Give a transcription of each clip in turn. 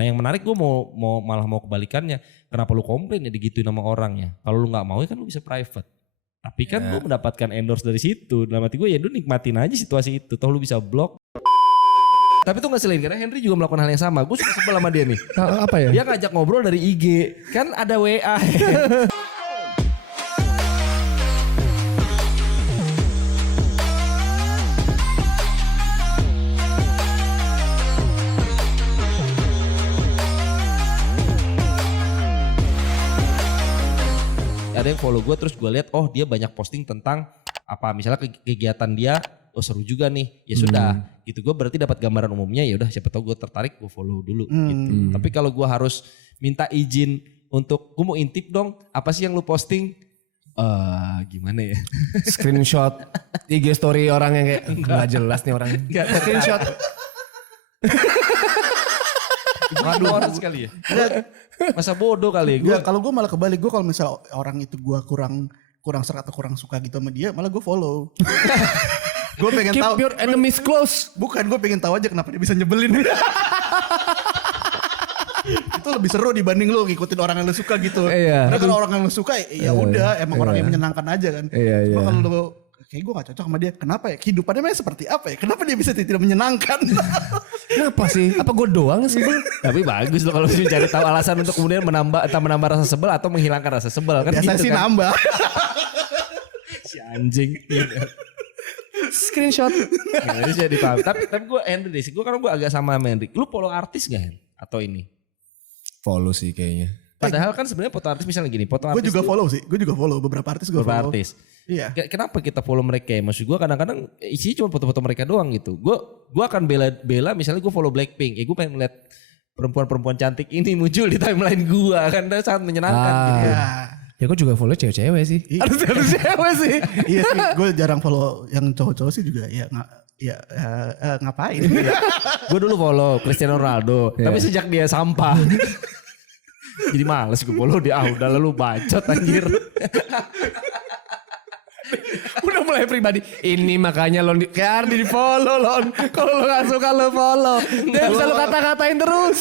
Nah yang menarik gue malah mau kebalikannya. Kenapa lu komplain ya digituin sama orangnya? Kalau lu nggak mau ya kan lu bisa private. Tapi kan gue mendapatkan endorse dari situ. Dalam hati gue ya lu nikmatin aja situasi itu. Toh lu bisa blok. Tapi tuh gak selain karena Henry juga melakukan hal yang sama. Gue suka sebel sama dia nih. Apa ya? Dia ngajak ngobrol dari IG. Kan ada WA. Ada yang follow gue terus gue lihat oh dia banyak posting tentang apa misalnya kegiatan dia oh seru juga nih ya sudah gitu gue berarti dapat gambaran umumnya ya udah siapa tahu gue tertarik gue follow dulu gitu. Tapi kalau gue harus minta izin untuk gue mau intip dong apa sih yang lu posting gimana ya Screenshot IG story orang yang kayak nggak jelas nih orang. Screenshot. Waduh orang sekali ya. Masa bodoh kali ya. Kalau gue malah kebalik, gue kalau misal orang itu gue kurang serak atau kurang suka gitu sama dia, malah gue follow. Gue pengen Keep tahu. your enemies close. Bukan, gue pengen tahu aja kenapa dia bisa nyebelin. Itu lebih seru dibanding lu ngikutin orang yang lu suka gitu. Iya. Karena kalau orang yang lu suka ya udah emang orang yang menyenangkan aja kan. Iya. Cuma kalau lu kayak gue gak cocok sama dia. Kenapa ya? Kehidupannya memang seperti apa ya? Kenapa dia bisa tidak menyenangkan? Kenapa sih? Apa gue doang sebel? Tapi bagus loh kalau cari tahu alasan untuk kemudian menambah rasa sebel atau menghilangkan rasa sebel kan. Biasanya gitu sih kan. nambah. Si anjing. Screenshot. Nah, itu saya dipaham. Tapi gue Henry deh. Gue karena gue agak sama Henry. Lu follow artis gak Hen? Atau ini? Follow sih kayaknya. Padahal kan sebenarnya foto artis misalnya gini. Foto Gue artis juga follow sih. Gue juga follow beberapa artis gue follow. beberapa artis. Iya. Kenapa kita follow mereka ya? Maksud gue kadang-kadang isinya cuma foto-foto mereka doang gitu. Gue akan bela misalnya gue follow Blackpink. Gue pengen ngeliat perempuan-perempuan cantik ini muncul di timeline gue. Kan itu sangat menyenangkan gitu. Ya. Ya gue juga follow cewek-cewek sih. Harus cewek sih. Iya sih, gue jarang follow yang cowok-cowok sih juga ya ngapain? Gue dulu follow Cristiano Ronaldo. Tapi sejak dia sampah. Jadi males gue follow dia. Udah lalu bacot anjir. Udah mulai pribadi. Ini makanya lo kayak di follow Lon. Kalau lo gak suka lo follow. Gak bisa lo kata-katain terus.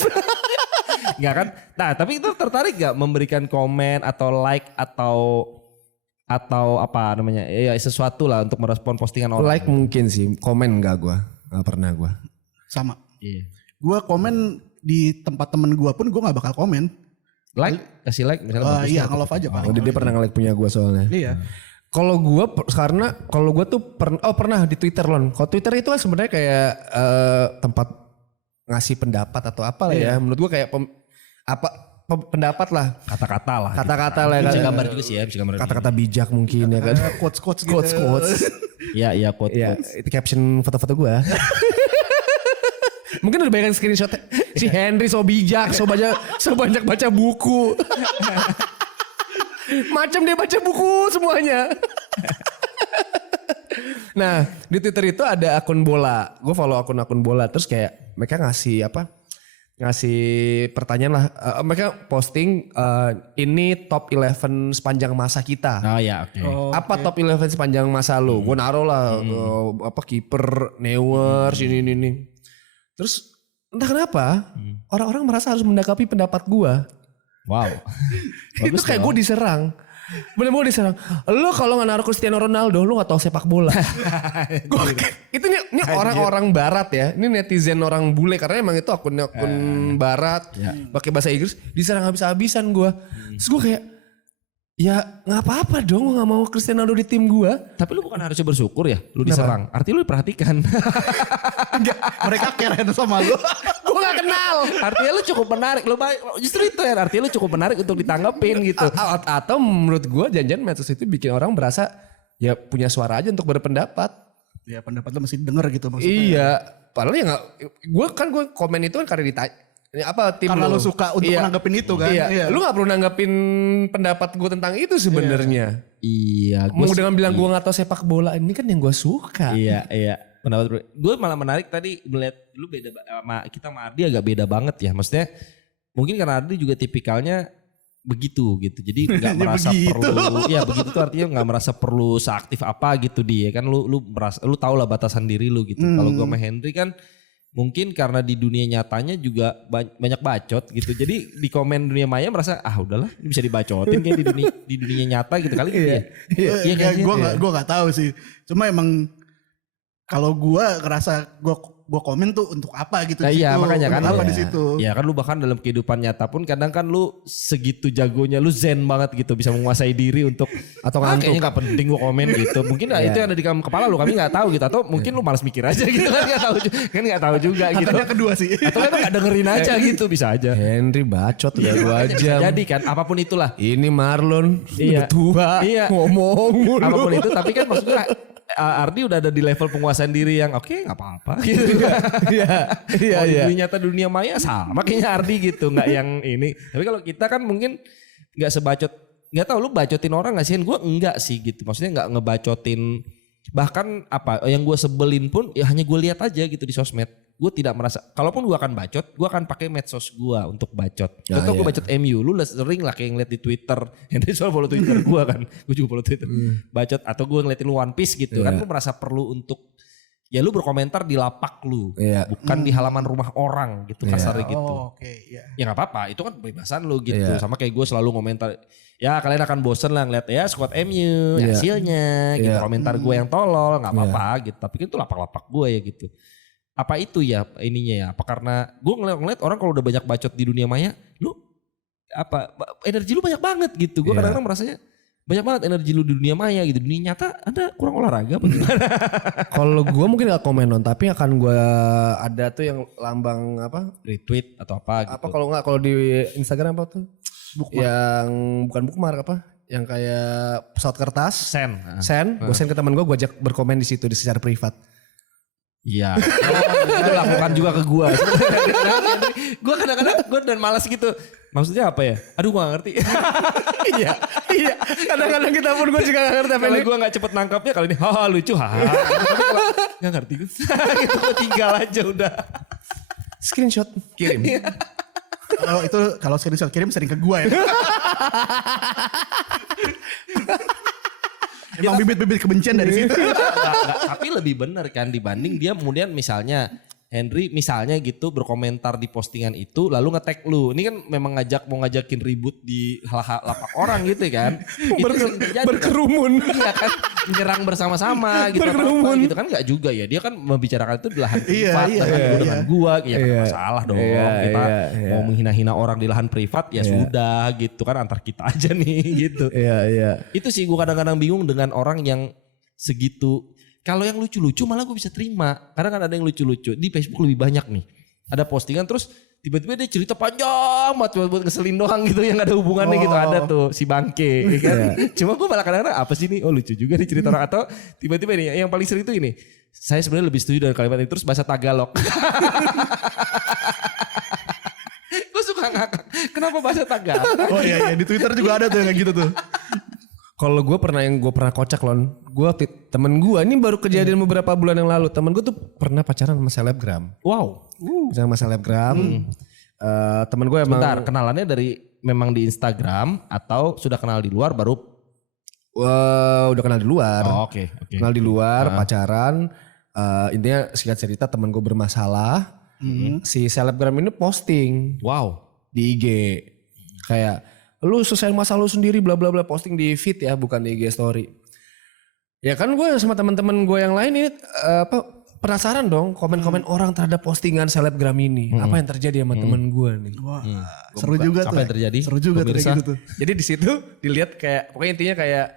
Enggak kan? Nah tapi itu tertarik gak memberikan komen atau like atau apa namanya ya sesuatu lah untuk merespon postingan orang. Like mungkin sih. Komen gak gue. Gak pernah gue. Sama. Iya. Gue komen di tempat temen gue pun gue gak bakal komen. Like? Kasih like misalnya. Iya nge-love aja Pak. Dia pernah nge-like punya gue soalnya. Iya. Kalau gue karena kalau gue tuh pernah di Twitter Lon. Kalau Twitter itu kan sebenarnya kayak tempat ngasih pendapat atau apa lah ya. Menurut gue kayak pendapat lah. Kata-kata lah. Kata-kata lah. Bisa gambar juga sih ya. Bisa gambar. Kata-kata bijak mungkin ya kan. Quotes gitu. Quotes. Iya quote. Ya, itu caption foto-foto gue. Mungkin udah banyak screenshot si Henry so bijak, so banyak baca buku. Macam dia baca buku semuanya. Nah di Twitter itu ada akun bola. Gue follow akun bola. Terus kayak mereka ngasih pertanyaan lah. Mereka posting ini top 11 sepanjang masa kita. Oh ya oke. Apa top 11 sepanjang masa lo? Gue naruh lah kiper Neuer ini. Terus entah kenapa orang-orang merasa harus mendakapi pendapat gue. Wow. Itu kayak gue diserang. Bener-bener diserang. Lo kalau gak naruh Cristiano Ronaldo, lo gak tahu sepak bola. Itu ini orang-orang barat ya. Ini netizen orang bule. Karena emang itu akun barat. Pakai bahasa Inggris. Diserang habis-habisan gue. Terus gue kayak, ya gak apa-apa dong. Gue gak mau Cristiano Ronaldo di tim gue. Tapi lu bukan harusnya bersyukur ya. Lu diserang. Artinya lu diperhatikan. Enggak, mereka keren sama lu. Gue gak kenal. Artinya lu cukup menarik. Justru itu ya. Artinya lu cukup menarik untuk ditanggepin gitu. Atau menurut gue jangan medsos itu bikin orang berasa ya punya suara aja untuk berpendapat. Ya pendapat lu masih denger gitu maksudnya. Iya. Padahal ya gak. Gue komen itu kan karena ditanya. Apa tim karena lu suka untuk nanggepin itu kan. Iya. Lu gak perlu nanggepin pendapat gue tentang itu sebenarnya. Iya. Mau dengan bilang gue gak tahu sepak bola. Ini kan yang gue suka. Iya. Pendapat gue malah menarik tadi melihat lu beda sama kita sama Ardi agak beda banget ya. Maksudnya mungkin karena Ardi juga tipikalnya begitu gitu. Jadi nggak merasa perlu. Ya begitu tuh artinya nggak merasa perlu seaktif apa gitu dia kan. Lu tahu lah batasan diri lu gitu. Kalau gue sama Henry kan mungkin karena di dunia nyatanya juga banyak bacot gitu. Jadi di komen dunia maya merasa udahlah ini bisa dibacotin kayak di dunia nyata gitu kali gitu ya. Iya kan sih. Gue nggak tahu sih. Cuma emang kalau gue ngerasa gue komen tuh untuk apa gitu Nah, di iya situ. makanya kan. Untuk apa Iya. di situ. Ya kan lu bahkan dalam kehidupan nyata pun kadang kan lu segitu jagonya lu zen banget gitu bisa menguasai diri untuk Atau ngantuk. kayaknya gak penting gua komen gitu. Mungkin itu yang ada di kepala lu kami gak tahu gitu atau mungkin lu malas mikir aja gitu kan gak tahu juga gitu. Atau yang kedua sih. Atau emang gak dengerin aja gitu bisa aja. Henry bacot udah 2 Bisa jam. jadi kan apapun itulah. Ini Marlon Iya. udah tua Iya. ngomong mulu. Apapun itu tapi kan maksudnya Ardi udah ada di level penguasaan diri yang oke nggak apa-apa gitu. Iya. Kalau di dunia nyata dunia maya sama kayaknya Ardi gitu nggak yang ini. Tapi kalau kita kan mungkin nggak sebacot, nggak tahu lu bacotin orang nggak sih? Gue enggak sih gitu. Maksudnya nggak ngebacotin. Bahkan apa yang gue sebelin pun ya hanya gue lihat aja gitu di sosmed. Gue tidak merasa, kalaupun gue akan bacot, gue akan pakai medsos gue untuk bacot. Contoh gue bacot MU, lu sering lah kayak ngeliat di Twitter. Henry soal follow Twitter gue kan, gue juga follow Twitter. Bacot atau gue ngeliatin lu One Piece gitu kan, lu merasa perlu untuk, ya lu berkomentar di lapak lu, bukan di halaman rumah orang gitu kasarnya gitu. Oh, oke, iya. Ya nggak apa-apa, itu kan kebebasan lu gitu. Sama kayak gue selalu komentar, ya kalian akan bosen lah ngeliat ya squad MU, hasilnya, gitu komentar gue yang tolol, nggak apa-apa gitu. Tapi kan itu lapak-lapak gue ya gitu. Apa itu ya ininya ya? Apa karena gue ngeliat orang kalau udah banyak bacot di dunia maya, lu apa energi lu banyak banget gitu. Gue kadang-kadang merasanya banyak banget energi lu di dunia maya gitu. Dunia nyata ada kurang olahraga apa gimana? Kalau gue mungkin gak komen tapi akan gue ada tuh yang lambang apa? Retweet atau apa gitu. Apa kalau nggak kalau di Instagram apa tuh? Yang bukan bookmark apa? Yang kayak pesawat kertas. Send. Gue send ke teman gue ajak berkomen di situ secara privat. Iya. Itu lakukan juga ke gue. Gue kadang-kadang gue dan malas gitu. Maksudnya apa ya? Aduh gue gak ngerti. Iya. Kadang-kadang kita pun gue juga gak ngerti apa Kalau ini. gue gak cepet nangkapnya kali ini haha lucu haha. Gak ngerti gue. Gitu gue tinggal aja udah. Screenshot kirim. Kalau screenshot kirim sering ke gua ya. Emang bibit-bibit kebencian dari situ. Tapi lebih benar kan dibanding dia kemudian misalnya Henry misalnya gitu berkomentar di postingan itu lalu nge-tag lu. Ini kan memang mau ngajakin ribut di lapak orang gitu kan. Berkerumun. Iya kan menyerang bersama-sama gitu. Berkerumun. Gitu kan enggak juga ya. Dia kan membicarakan itu di lahan privat dengan gua. Ya kan masalah dong. Kita mau menghina-hina orang di lahan privat ya sudah gitu kan antar kita aja nih gitu. Iya. Itu sih gua kadang-kadang bingung dengan orang yang segitu. Kalau yang lucu-lucu malah gue bisa terima. Karena kan ada yang lucu-lucu. Di Facebook lebih banyak nih. Ada postingan terus tiba-tiba dia cerita panjang banget buat ngeselin doang gitu. Yang gak ada hubungannya gitu. Ada tuh si bangke. Kan? Cuma gue malah kadang-kadang apa sih nih. Oh lucu juga nih cerita orang. Atau tiba-tiba nih yang paling sering itu ini. Saya sebenarnya lebih setuju dengan kalimat itu. Terus bahasa Tagalog. Gue suka ngakak. Kenapa bahasa Tagalog? Oh iya di Twitter juga ada tuh yang kayak gitu tuh. Kalau gue pernah kocak Lon. Temen gue ini baru kejadian beberapa bulan yang lalu. Temen gue tuh pernah pacaran sama selebgram. Wow. Sama selebgram. Temen gue emang. Sebentar kenalannya dari memang di Instagram. Atau sudah kenal di luar baru. Udah kenal di luar. Oh, oke. Kenal di luar pacaran. Intinya singkat cerita temen gue bermasalah. Si selebgram ini posting. Wow. Di IG. Kayak. Lu selesai masalah lu sendiri bla bla bla posting di feed ya bukan di IG story. Ya kan gue sama teman-teman gue yang lain ini penasaran dong komen-komen orang terhadap postingan selebgram ini. Apa yang terjadi sama teman gue nih? Wah, seru juga tuh. Apa yang terjadi? Seru juga tuh kayak gitu tuh. Jadi di situ dilihat kayak pokoknya intinya kayak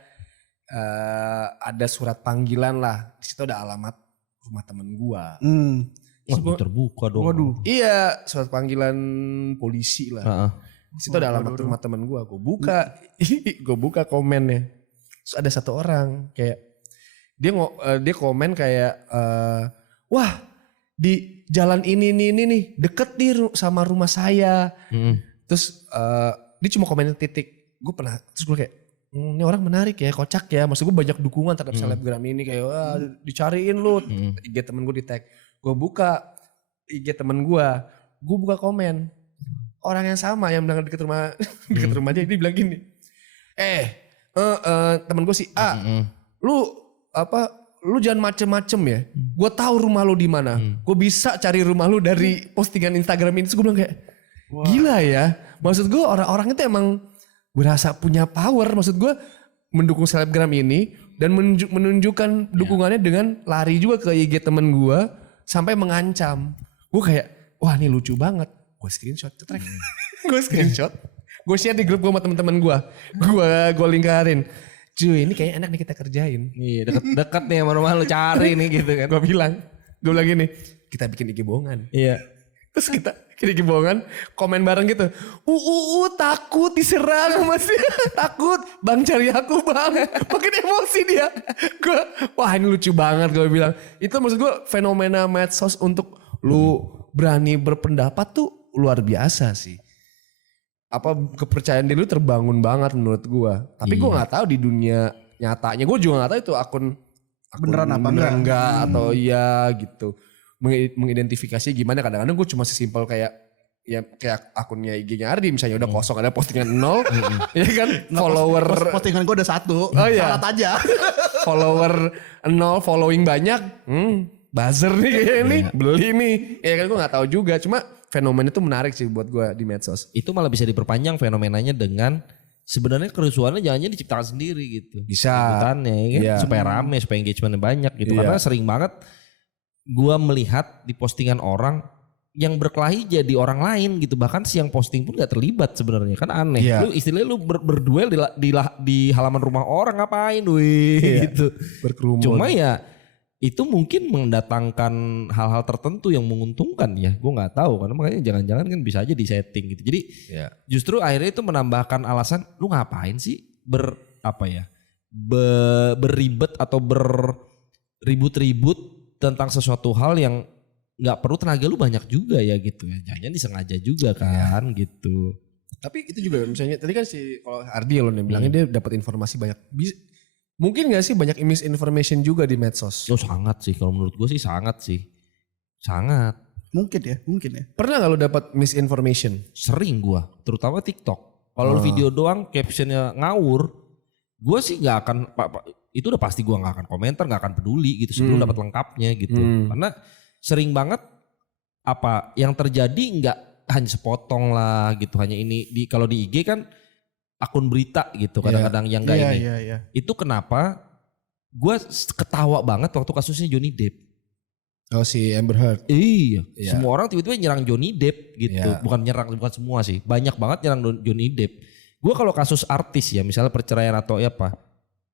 ada surat panggilan lah. Di situ ada alamat rumah teman gue. Wah, terbuka dong. Waduh. Iya, surat panggilan polisi lah. Di situ ada alamat rumah teman gue. Gue buka komennya. Terus ada satu orang kayak dia komen kayak wah di jalan ini nih deket nih sama rumah saya. Terus dia cuma komenin titik. Terus gue kayak ini orang menarik ya, kocak ya. Maksud gue banyak dukungan terhadap selebgram ini kayak wah dicariin lu. IG temen gue di tag. Gue buka IG temen gue buka komen. Orang yang sama yang bilang deket rumah dia bilang gini. Temen gue si A, lu lu jangan macem-macem ya. Gue tahu rumah lu di mana. Gue bisa cari rumah lu dari postingan Instagram ini. Terus gue bilang kayak gila ya. Maksud gue orang-orang itu emang berasa punya power. Maksud gue mendukung selebgram ini dan menunjukkan dukungannya dengan lari juga ke IG temen gue sampai mengancam. Gue kayak wah ini lucu banget. Gue screenshot cetrek. Gue screenshot. Gue share di grup gue sama temen-temen gue. Gue lingkarin. Cuy ini kayaknya enak nih kita kerjain. Iya deket nih sama rumah lu cari nih gitu kan. Gue bilang gini, kita bikin IG bohongan. Iya. Terus kita bikin IG bohongan, komen bareng gitu. Takut diserang Mas. Takut, Bang cari aku Bang. Makin emosi dia. Wah ini lucu banget gue bilang. Itu maksud gue fenomena medsos untuk lu berani berpendapat tuh luar biasa sih. Apa kepercayaan diri lu terbangun banget menurut gua. Tapi gua nggak tahu di dunia nyatanya. Gua juga nggak tahu itu akun Beneran apa enggak atau iya gitu. Mengidentifikasi gimana, kadang-kadang gua cuma sesimpel kayak akunnya IG-nya Ardi misalnya udah kosong, ada postingan 0. Ya kan follower postingan gue udah 1. Oh iya. Syarat aja. Follower 0, following banyak. Buzzer nih kayaknya nih, beli nih. Ya kan gue gak tahu juga, cuma fenomena itu menarik sih buat gue di medsos. Itu malah bisa diperpanjang fenomenanya dengan sebenarnya kerusuhannya jangan diciptakan sendiri gitu. Bisa. Ikutannya ya kan? Supaya rame, supaya engagementnya banyak gitu. Karena sering banget gue melihat di postingan orang yang berkelahi jadi orang lain gitu. Bahkan si yang posting pun gak terlibat sebenarnya, kan aneh. Lu istilahnya lu berduel di halaman rumah orang ngapain gitu. Berkerumun. Cuma ya itu mungkin mendatangkan hal-hal tertentu yang menguntungkan ya. Gue gak tahu karena makanya jangan-jangan kan bisa aja disetting gitu. Jadi justru akhirnya itu menambahkan alasan lu ngapain sih berribet atau berribut-ribut tentang sesuatu hal yang gak perlu, tenaga lu banyak juga ya gitu ya. Jangan disengaja juga kan gitu. Tapi itu juga misalnya tadi kan kalau Ardi lo nih bilangnya dia dapat informasi banyak. Mungkin gak sih banyak misinformation juga di medsos? Oh sangat sih, kalau menurut gue sih sangat sih. Sangat. Mungkin ya. Pernah gak lo dapat misinformation? Sering gue, terutama TikTok. Kalau video doang captionnya ngawur, gue sih gak akan, itu udah pasti gue gak akan komentar, gak akan peduli gitu sebelum dapat lengkapnya gitu. Karena sering banget yang terjadi gak hanya sepotong lah gitu, hanya ini kalau di IG kan akun berita gitu kadang-kadang yang gak ini. Itu kenapa gue ketawa banget waktu kasusnya Johnny Depp. Oh si Amber Heard. Iya. Semua orang tiba-tiba nyerang Johnny Depp gitu. Bukan semua sih. Banyak banget nyerang Johnny Depp. Gue kalau kasus artis ya misalnya perceraian atau apa.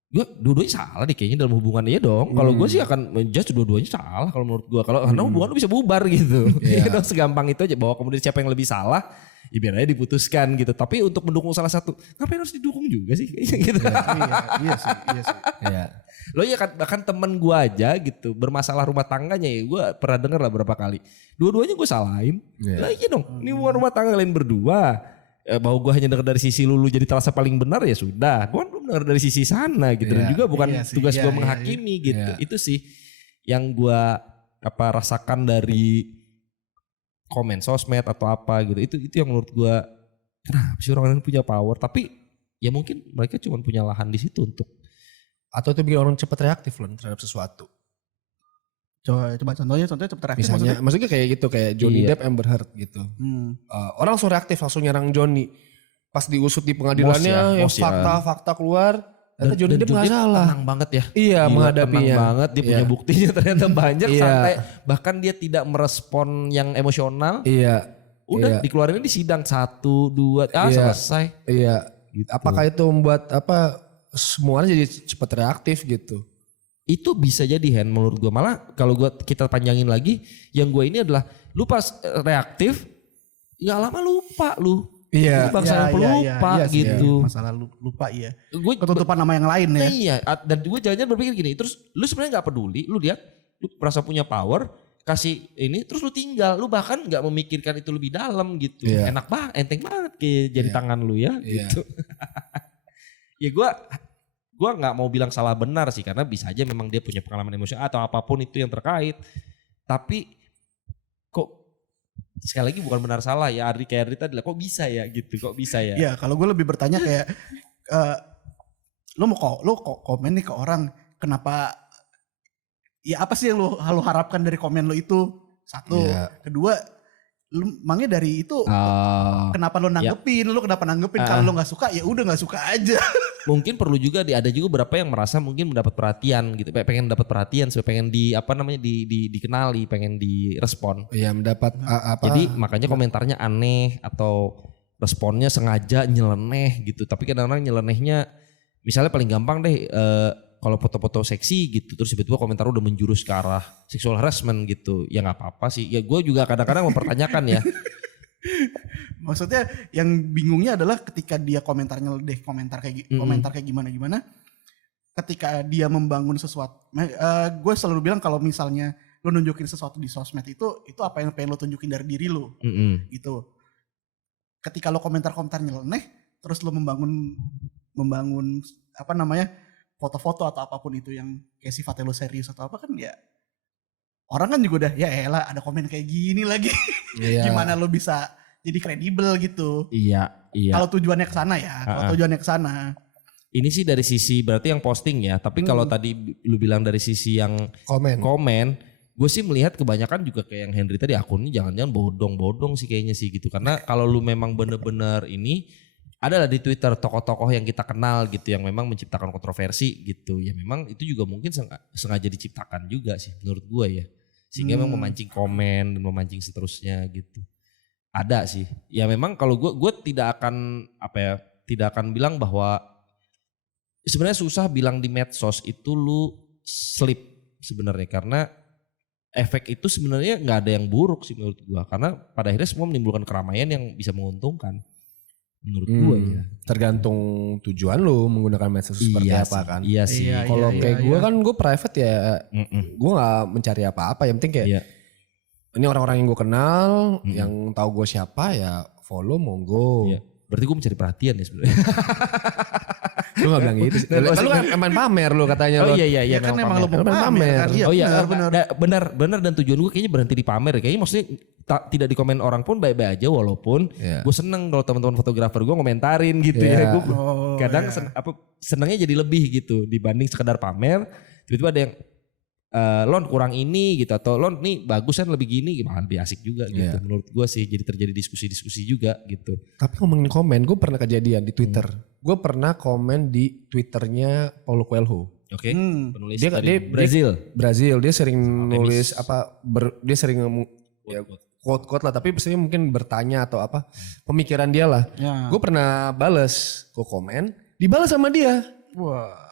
Gue dua-duanya salah deh kayaknya dalam hubungannya dong. Kalau gue sih akan menjudge dua-duanya salah kalau menurut gue. Karena hubungan lu bisa bubar gitu. Ya dong, segampang itu aja, bahwa kemudian siapa yang lebih salah ya biar aja diputuskan gitu. Tapi untuk mendukung salah satu, ngapain harus didukung juga sih gitu. Iya sih. Lo ya kan bahkan temen gue aja gitu bermasalah rumah tangganya ya, gue pernah denger lah berapa kali. Dua-duanya gue salahin. Lah iya dong, ini rumah tangga kalian berdua. Bahwa gue hanya denger dari sisi lu jadi terasa paling benar ya sudah. Gue kan belum denger dari sisi sana gitu. Dan juga bukan tugas gue menghakimi gitu. Itu sih yang gue rasakan dari komen sosmed atau apa gitu. Itu yang menurut gue kenapa sih orang-orang punya power. Tapi ya mungkin mereka cuma punya lahan di situ untuk. Atau itu bikin orang cepat reaktif loh terhadap sesuatu. Coba contohnya cepat reaktif. Maksudnya kayak gitu, kayak Johnny Depp, Amber Heard gitu. Orang langsung reaktif, langsung nyerang Johnny. Pas diusut di pengadilannya, fakta keluar. Ternyata Johnny Depp gak salah. Tenang banget ya. Iya, menghadapinya. Tenang banget, dia punya buktinya ternyata banyak. Santai, bahkan dia tidak merespon yang emosional. Udah dikeluarin di sidang 1, 2, selesai. Iya. Gitu. Apakah itu membuat semuanya jadi cepat reaktif gitu? Itu bisa jadi Hen menurut gue. Malah kalau kita panjangin lagi, yang gue ini adalah lu pas reaktif nggak lama lupa lu. Iya. Bangsa pelupa gitu. Masalah lupa iya. Ketutupan nama yang lain ya. Iya. Dan gue jangan berpikir gini. Terus lu sebenarnya nggak peduli. Lu lihat, lu merasa punya power, kasih ini, terus lu tinggal. Lu bahkan nggak memikirkan itu lebih dalam gitu. Enak banget, enteng banget kayak jari tangan lu ya. Gitu. Ya gue nggak mau bilang salah benar sih, karena bisa aja memang dia punya pengalaman emosional atau apapun itu yang terkait. Tapi kok sekali lagi bukan benar salah ya, Ardi tadi lah, kok bisa ya gitu, kok bisa ya. Iya, kalau gue lebih bertanya kayak lo komen nih ke orang, kenapa ya apa sih yang lu harapkan dari komen lu itu? Satu. Iya. Kedua, lu emangnya dari itu kenapa lu nanggepin? Lu kenapa nanggepin? Kalau lu nggak suka ya udah nggak suka aja. Mungkin perlu juga ada juga beberapa yang merasa mungkin mendapat perhatian gitu, pengen dapat perhatian, pengen dikenali, pengen direspon. Iya, mendapat apa? Jadi makanya komentarnya aneh atau responnya sengaja nyeleneh gitu. Tapi kadang-kadang nyelenehnya misalnya paling gampang deh kalau foto-foto seksi gitu terus tiba-tiba komentar udah menjurus ke arah sexual harassment gitu. Ya nggak apa-apa sih. Ya gue juga kadang-kadang mempertanyakan ya. Maksudnya yang bingungnya adalah ketika dia komentar kayak gimana-gimana. Ketika dia membangun sesuatu. Gue selalu bilang kalau misalnya lo nunjukin sesuatu di sosmed itu apa yang pengen lo tunjukin dari diri lo. Gitu. Ketika lo komentar-komentar nyeleneh terus lo membangun apa namanya foto-foto atau apapun itu yang kayak sifatnya lo serius atau apa kan ya orang kan juga udah ya elah ada komen kayak gini lagi. Iya. Gimana lo bisa jadi kredibel gitu. Iya. Kalau tujuannya ke sana ya, kalau tujuannya ke sana. Ini sih dari sisi berarti yang posting ya, tapi kalau tadi lu bilang dari sisi yang komen, gue sih melihat kebanyakan juga kayak yang Henry tadi akunnya jangan-jangan bodong-bodong sih kayaknya sih gitu. Karena kalau lu memang bener-bener ini adalah di Twitter tokoh-tokoh yang kita kenal gitu yang memang menciptakan kontroversi gitu. Ya memang itu juga mungkin sengaja diciptakan juga sih menurut gue ya. Sehingga memang memancing komen dan memancing seterusnya gitu. Ada sih. Ya memang kalau gue tidak akan bilang bahwa sebenarnya susah bilang di medsos itu lu slip sebenarnya karena efek itu sebenarnya nggak ada yang buruk sih menurut gue karena pada akhirnya semua menimbulkan keramaian yang bisa menguntungkan menurut gue ya. Tergantung tujuan lu menggunakan medsos seperti apa kan. Iya sih. Kalau kayak gue kan gue private ya, gue nggak mencari apa-apa. Yang penting kayak ini orang-orang yang gue kenal, yang tahu gue siapa ya follow monggo. Iya. Berarti gue mencari perhatian ya sebenarnya. Lu gak bilang gitu sih. Lu kan main pamer lu katanya. Oh iya. Ya kan emang lo mau pamer. Kan? Iya, oh iya benar. Dan tujuan gue kayaknya berhenti di pamer. Kayaknya maksudnya tidak dikomen orang pun baik-baik aja walaupun gue seneng kalau teman-teman fotografer gue ngomentarin gitu ya. Gue kadang senengnya jadi lebih gitu dibanding sekedar pamer. Tiba-tiba ada yang Lon kurang ini gitu atau Lon nih bagus kan lebih gini malah lebih asik juga gitu menurut gue sih jadi terjadi diskusi-diskusi juga gitu. Tapi ngomongin komen gue pernah kejadian di Twitter. Gue pernah komen di Twitternya Paulo Coelho. Oke. Penulis Dia dari Brazil dia sering nulis dia sering quote-quote lah tapi biasanya mungkin bertanya atau apa pemikiran dia lah. Gue pernah bales gue komen dibalas sama dia. Wah.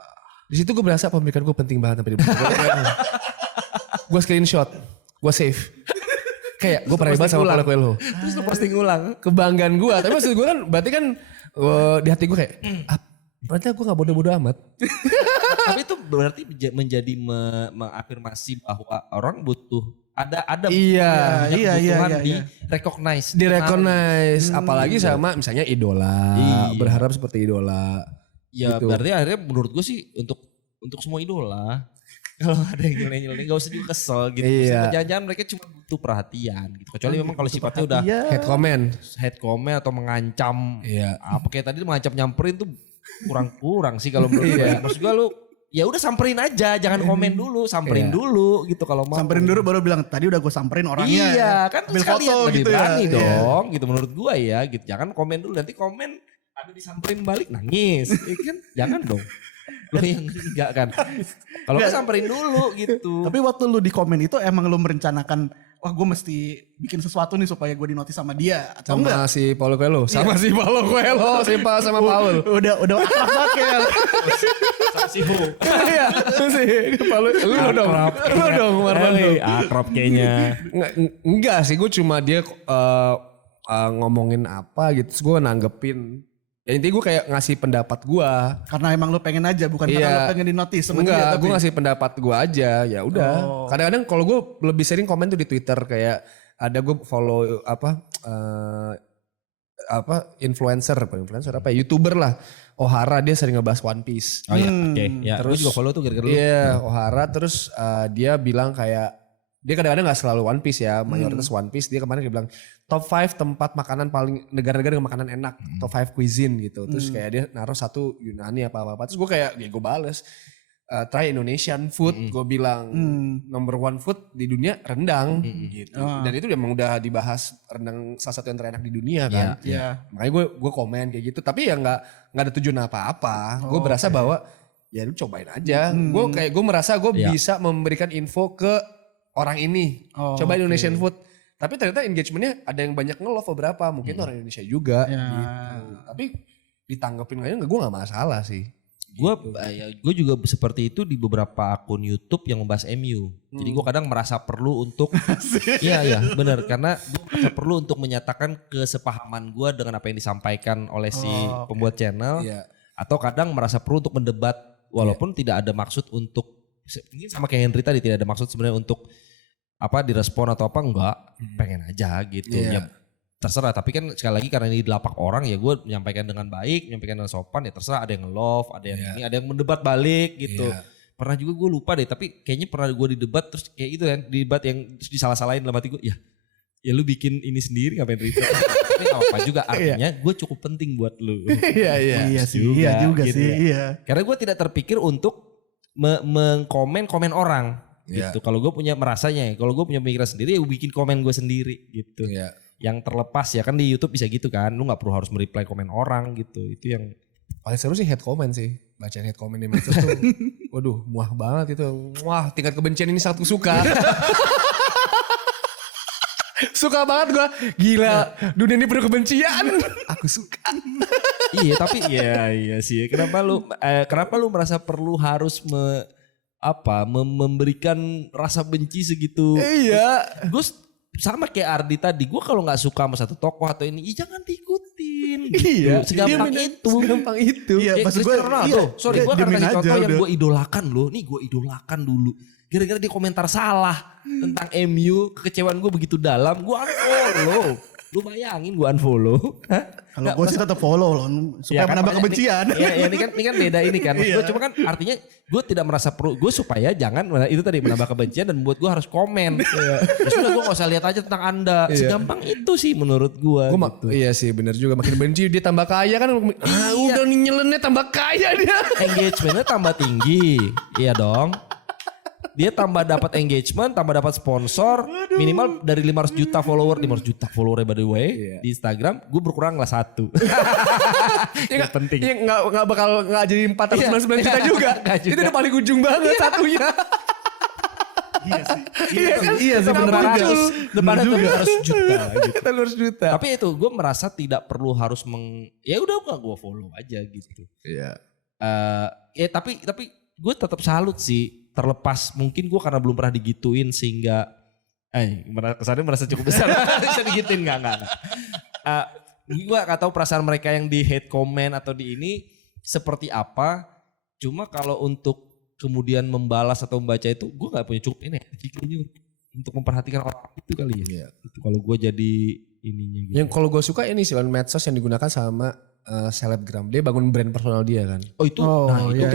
Di situ gue berasa pemikiran gue penting banget sampai di gue screenshot, gue save. Kayak gue pernah dibahas sama Paulo Coelho. Terus lu posting ulang. Kebanggaan gue. Tapi maksud gue kan berarti kan di hati gue kayak berarti gue gak bodoh-bodoh amat. Tapi itu berarti menjadi mengafirmasi bahwa orang butuh ada kebutuhan di recognize. Apalagi sama misalnya idola. Berharap seperti idola. Ya gitu. Berarti akhirnya menurut gue sih untuk semua idola kalau ada yang nyeleneh gak usah juga kesel gitu. Jangan-jangan mereka cuma butuh perhatian gitu. Kecuali memang kalau sifatnya udah head comment atau mengancam. Apa kayak tadi mengancam nyamperin tuh kurang sih kalau menurut gue. Maksud gue lu ya udah samperin aja, jangan komen dulu, samperin dulu gitu kalau mau. Samperin dulu baru bilang tadi udah gue samperin orangnya. Iya, kan ambil foto lebih gitu berani dong gitu menurut gue ya gitu. Jangan komen dulu nanti komen ada disamperin balik nangis, ya kan? Jangan dong. Lo yang enggak kan. Kalau gue samperin dulu gitu. Tapi waktu lu di komen itu emang lu merencanakan wah gue mesti bikin sesuatu nih supaya gue dinotis sama dia atau sama enggak? si Paulo Coelho. Sama si Paulo Coelho, sama Paul. Udah akrab banget ya. Sama si Hu. Iya, si Paulo. Lu dong, Marvando. Akrab kayaknya. Enggak sih, gue cuma dia ngomongin apa gitu, terus gue nanggepin. Ya intinya gue kayak ngasih pendapat gue. Karena emang lu pengen aja, bukan karena lu pengen dinotis sama dia. Enggak, gue ngasih pendapat gue aja, ya udah. Kadang-kadang kalau gue lebih sering komen tuh di Twitter kayak ada gue follow influencer apa YouTuber lah. Ohara dia sering ngebahas One Piece. Oh iya, oke. Ya, terus gue juga follow tuh gara-gara lu. Iya, Ohara terus dia bilang kayak dia kadang-kadang gak selalu One Piece ya, mayoritas One Piece. Dia kemarin dia bilang top 5 tempat makanan paling negara-negara dengan makanan enak, top 5 cuisine gitu. Terus kayak dia naruh satu Yunani apa-apa. Terus gue kayak, ya gue bales. try Indonesian food. Gue bilang number one food di dunia rendang gitu. Dan itu emang udah dibahas rendang salah satu yang terenak di dunia kan. Makanya gue komen kayak gitu. Tapi ya nggak ada tujuan apa-apa. Gue berasa bahwa ya lu cobain aja. Gue merasa gue bisa memberikan info ke orang ini. Coba Indonesian food. Tapi ternyata engagementnya ada yang banyak nge-love beberapa. Mungkin orang Indonesia juga gitu. Tapi ditanggepin aja gue gak masalah sih. Gue juga seperti itu di beberapa akun YouTube yang membahas MU. Jadi gue kadang merasa perlu untuk iya benar, karena gue merasa perlu untuk menyatakan kesepahaman gue dengan apa yang disampaikan oleh si pembuat channel. Atau kadang merasa perlu untuk mendebat walaupun tidak ada maksud untuk, mungkin sama kayak Henry tadi, tidak ada maksud sebenarnya untuk direspon atau apa, enggak, pengen aja gitu. Ya terserah, tapi kan sekali lagi karena ini delapak orang ya gue menyampaikan dengan baik, menyampaikan dengan sopan, ya terserah, ada yang nge-love, ada yang ini, ada yang mendebat balik gitu. Pernah juga gue lupa deh, tapi kayaknya pernah gue didebat terus kayak gitu kan, debat yang terus disalah-salahin dalam hati gue, ya lu bikin ini sendiri ngapain ribet. Tapi gak apa juga, artinya gue cukup penting buat lu. Iya juga gitu sih. Karena gue tidak terpikir untuk komen orang gitu. Kalau gue punya kalau gue punya pemikiran sendiri, ya gue bikin komen gue sendiri gitu. Yang terlepas ya kan di YouTube bisa gitu kan, lu gak perlu harus mereply komen orang gitu. Itu yang paling seru sih head comment sih. Bacain head comment di medsos tuh. Waduh, muah banget itu. Wah, tingkat kebencian ini sangat suka. Suka banget gue. Gila, dunia ini penuh kebencian. Aku suka. Iya, tapi iya sih. Kenapa lu merasa perlu harus memberikan rasa benci segitu? Iya. Gue sama kayak Ardi tadi, gue kalau nggak suka sama satu tokoh atau ini, jangan diikutin. Gitu. Segampang itu. Iya, maksud gue. Sorry, gue akan kasih contoh yang gue idolakan loh. Nih gue idolakan dulu. Gara-gara dia komentar salah tentang MU, kekecewaan gue begitu dalam, gue unfollow. Lu bayangin gue unfollow. Kalau gue sih tetap follow loh, supaya menambah kebencian. Iya, ini kan beda ini kan. Maksud gue cuma kan artinya gue tidak merasa perlu, gue supaya jangan itu tadi menambah kebencian dan membuat gue harus komen. Ya sudah, gue gak usah lihat aja tentang Anda. Segampang itu sih menurut gue. Gitu. Iya sih benar juga, makin benci dia tambah kaya kan. Udah nyelennya tambah kaya dia. Engagementnya tambah tinggi. Iya dong. Dia tambah dapat engagement, tambah dapat sponsor, minimal dari 500 juta follower by the way di Instagram, gue berkurang lah 1. Yang penting. Iya nggak bakal jadi 499 juta juga. Itu udah paling ujung banget satunya. Iya sih. Iya sebenarnya. Depannya 200 juta. Gitu. 200 juta. Tapi itu gue merasa tidak perlu harus ya udah gue follow aja gitu. Iya. Tapi gue tetap salut sih. Terlepas mungkin gue karena belum pernah digituin sehingga kesannya merasa cukup besar. Bisa digituin enggak. Gue gak tahu perasaan mereka yang di hate comment atau di ini seperti apa. Cuma kalau untuk kemudian membalas atau membaca itu gue gak punya cukup ini untuk memperhatikan orang itu kali ya. Itu kalau gue jadi ininya gitu. Yang kalau gue suka ini sih medsos yang digunakan sama selebgram, dia bangun brand personal dia kan. Itu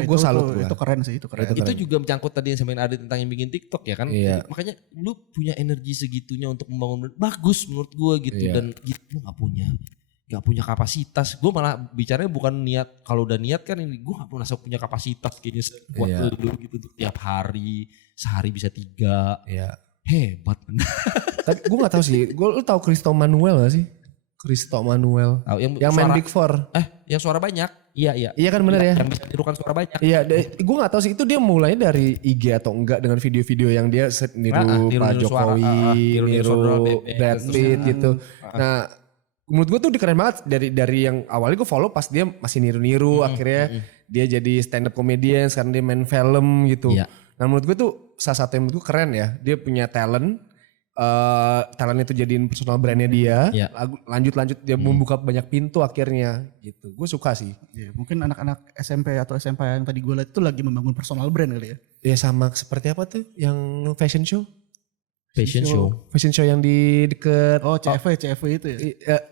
gue salut. Itu keren sih, itu keren. Itu juga mencangkut tadi yang samain Adi tentang yang bikin TikTok ya kan. Iya. Makanya lu punya energi segitunya untuk membangun brand, bagus menurut gue gitu. Dan gitu lu gak punya kapasitas. Gue malah bicaranya bukan niat, kalau udah niat kan ini gue gak pernah punya kapasitas kayaknya buat lu gitu untuk tiap hari, sehari bisa 3. Iya. Hebat. Tapi gue gak tahu sih, lu tahu Cristo Manuel gak sih? Cristo Manuel yang main Big Four. Yang suara banyak. Iya. Iya kan bener ya. Yang bisa tirukan suara banyak. Iya, gue gak tahu sih itu dia mulainya dari IG atau enggak dengan video-video yang dia niru Pak Jokowi, niru Brad Pitt gitu. Nah, menurut gue tuh keren banget dari yang awalnya gue follow pas dia masih niru-niru, akhirnya dia jadi stand up comedian, sekarang dia main film gitu. Nah, menurut gue tuh salah satu yang menurut gue keren ya, dia punya talent itu jadiin personal brandnya dia, lanjut dia membuka banyak pintu akhirnya gitu. Gue suka sih. Ya, mungkin anak-anak SMP atau SMA yang tadi gue lihat itu lagi membangun personal brand kali ya. Ya sama seperti apa tuh yang fashion show yang di deket CFW itu ya.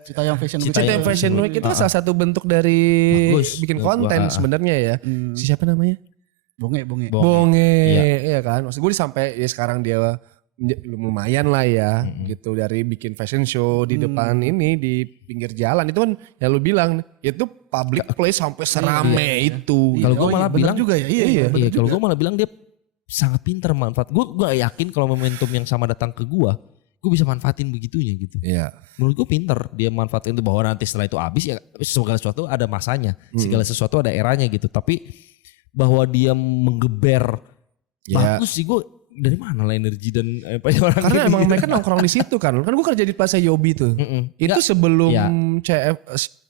Cita yang fashion week itu salah satu bentuk dari bikin konten sebenarnya ya. Siapa namanya? Bonge. Iya kan. Maksud gue sampai ya sekarang dia lumayan lah ya gitu, dari bikin fashion show di depan ini di pinggir jalan itu kan ya lu bilang itu public place sampai serame itu. Kalau gue malah bilang juga ya. iya kalau gue malah bilang dia sangat pintar manfaat. Gue gak yakin kalau momentum yang sama datang ke gue bisa manfaatin begitunya gitu. Iya. Menurut gue pintar dia manfaatin itu, bahwa nanti setelah itu habis ya segala sesuatu ada masanya, segala sesuatu ada eranya gitu. Tapi bahwa dia menggeber bagus sih, gue dari mana lah energi dan orang Karena gitu. emang mereka nongkrong di situ kan. Kan gue kerja di Plaza Yobi tuh. Itu Nggak, sebelum ya.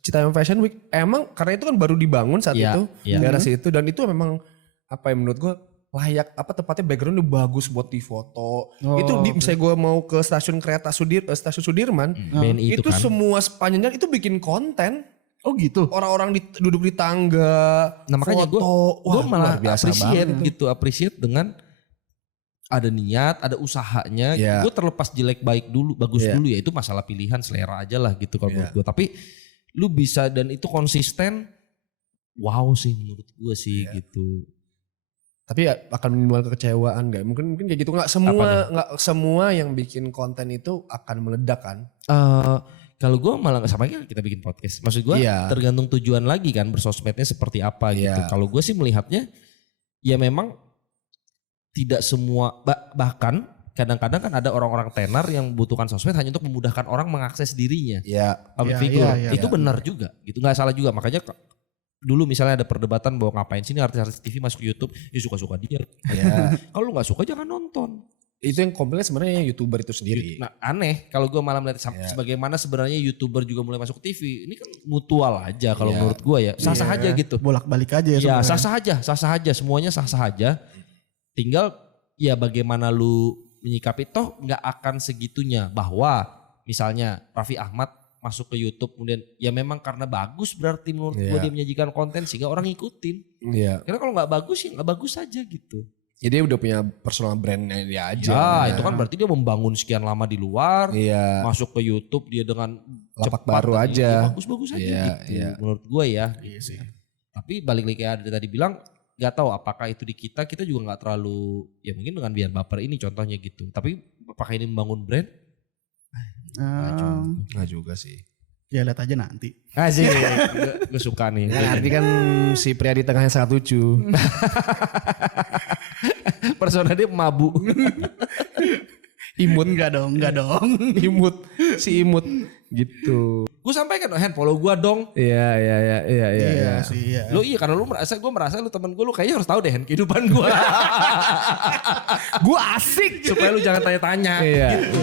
Citayam Fashion Week. Emang karena itu kan baru dibangun saat Ya, itu. ya. Daerah situ. Dan itu memang apa ya menurut gue layak, apa tempatnya backgroundnya bagus buat difoto. Itu misalnya gue mau ke stasiun kereta stasiun Sudirman. BNI Itu kan. semua sepanjangnya itu bikin konten. Oh gitu. Orang-orang duduk di tangga. Nah makanya gue Wah, malah luar biasa appreciate banget itu. gitu, appreciate dengan ada niat, ada usahanya. Iya. Gue terlepas jelek baik dulu, bagus Iya. dulu ya itu masalah pilihan selera aja lah gitu kalau Iya. menurut gue. Tapi lu bisa dan itu konsisten, wow sih menurut gue sih gitu. Tapi ya akan menimbulkan kekecewaan gak? Mungkin kayak gitu. Nggak semua yang bikin konten itu akan meledak kan? Kalau gue malah nggak sama kayak kita bikin podcast. Maksud gue Iya. tergantung tujuan lagi kan bersosmednya seperti apa gitu. Iya. Kalau gue sih melihatnya ya memang tidak semua, bahkan kadang-kadang kan ada orang-orang tenar yang membutuhkan sosmed hanya untuk memudahkan orang mengakses dirinya. Iya. Public Iya, figure. iya, Itu benar juga gitu, nggak salah juga. Makanya dulu misalnya ada perdebatan bahwa ngapain sih ini artis-artis TV masuk YouTube, ya suka-suka dia. Iya. Kalau lu nggak suka jangan nonton. Itu yang komplain sebenarnya YouTuber itu sendiri. Nah aneh kalau gue malah melihat sebagaimana sebenarnya YouTuber juga mulai masuk TV. Ini kan mutual aja kalau menurut gue ya. Sah-sah aja gitu. Bolak-balik aja ya Ya sebenarnya. sah-sah aja. Semuanya sah-sah aja. Tinggal ya bagaimana lu menyikapi, toh nggak akan segitunya bahwa misalnya Raffi Ahmad masuk ke YouTube kemudian ya memang karena bagus berarti menurut gue dia menyajikan konten sehingga orang ngikutin. Iya. Karena kalau nggak bagus ya nggak bagus aja gitu. Jadi dia udah punya personal brandnya dia aja. Ya itu kan berarti dia membangun sekian lama di luar, Iya. masuk ke YouTube dia dengan Lapak cepat baru dan aja. ya bagus-bagus aja Iya, gitu. iya. Menurut gue ya. Iya sih. Tapi balik lagi kayak ada tadi bilang, nggak tahu apakah itu di kita juga nggak terlalu, ya mungkin dengan biar baper ini contohnya gitu. Tapi apakah ini membangun brand? Nggak juga sih. Ya lihat aja nanti. Asik, gue suka nih. Yang arti kan si pria di tengahnya sangat lucu. Persona dia mabuk. Imut enggak dong. Imut, si imut gitu. Gue sampaikan, Hen follow gue dong. Iya. Iya sih. Iya. Lo iya karena gue merasa lu temen gue, lu kayaknya harus tahu deh Hen kehidupan gue. Gue asik. Supaya lu jangan tanya-tanya. Iya. Gitu.